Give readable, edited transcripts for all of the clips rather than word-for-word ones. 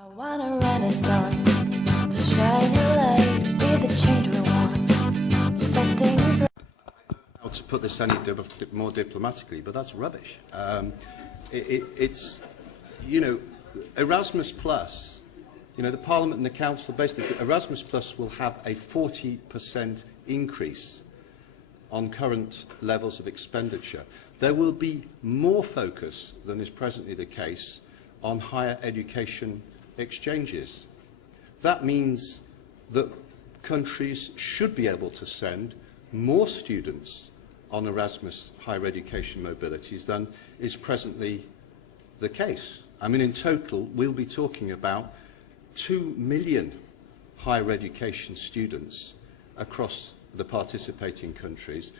I want a renaissance to shine a light, be the change we want. Set things right. How to put this any more diplomatically, but that's rubbish. It's, you know, Erasmus Plus, you know, the Parliament and the Council basically, Erasmus Plus will have a 40% increase on current levels of expenditure. There will be more focus than is presently the case on higher education exchanges. That means that countries should be able to send more students on Erasmus higher education mobilities than is presently the case. I mean, in total, we'll be talking about 2 million higher education students across the participating countries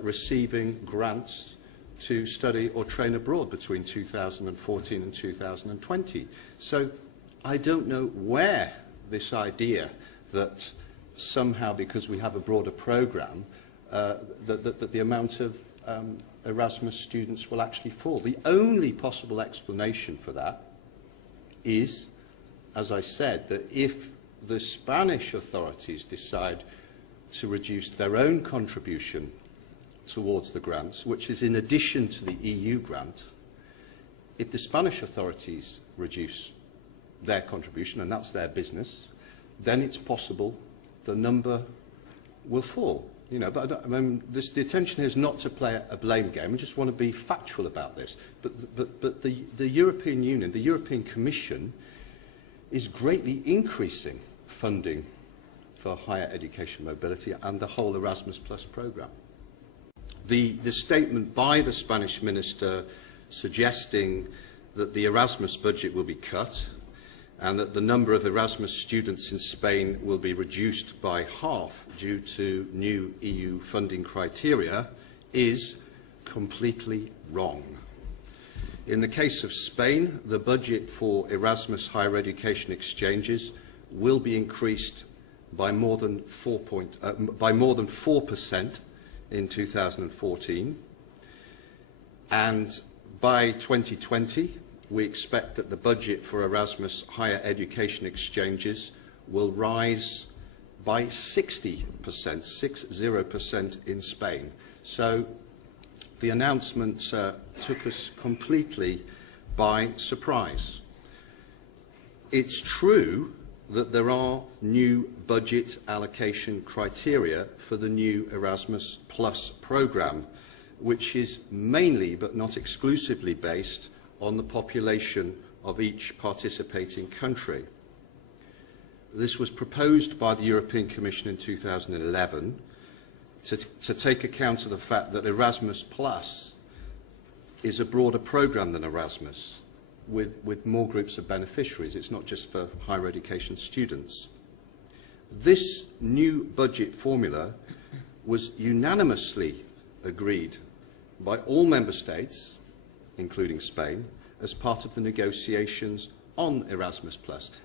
receiving grants to study or train abroad between 2014 and 2020. So I don't know where this idea that somehow, because we have a broader programme, that the amount of Erasmus students will actually fall. The only possible explanation for that is, as I said, that if the Spanish authorities decide to reduce their own contribution towards the grants, which is in addition to the EU grant, if the Spanish authorities reduce their contribution, and that's their business, then it's possible the number will fall. You know, but I mean, the intention here is not to play a blame game. I just want to be factual about this. But the European Union, the European Commission, is greatly increasing funding for higher education mobility and the whole Erasmus Plus programme. The statement by the Spanish minister suggesting that the Erasmus budget will be cut and that the number of Erasmus students in Spain will be reduced by half due to new EU funding criteria is completely wrong. In the case of Spain, the budget for Erasmus higher education exchanges will be increased by more than 4% in 2014, and by 2020 we expect that the budget for Erasmus higher education exchanges will rise by 60% in Spain. So the announcement took us completely by surprise. It's true that there are new budget allocation criteria for the new Erasmus Plus programme, which is mainly but not exclusively based on the population of each participating country. This was proposed by the European Commission in 2011 to take account of the fact that Erasmus Plus is a broader programme than Erasmus, with more groups of beneficiaries. It's not just for higher education students. This new budget formula was unanimously agreed by all member states, including Spain, as part of the negotiations on Erasmus+.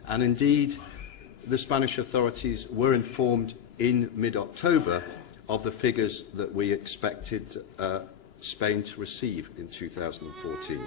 And indeed, the Spanish authorities were informed in mid-October of the figures that we expected Spain to receive in 2014.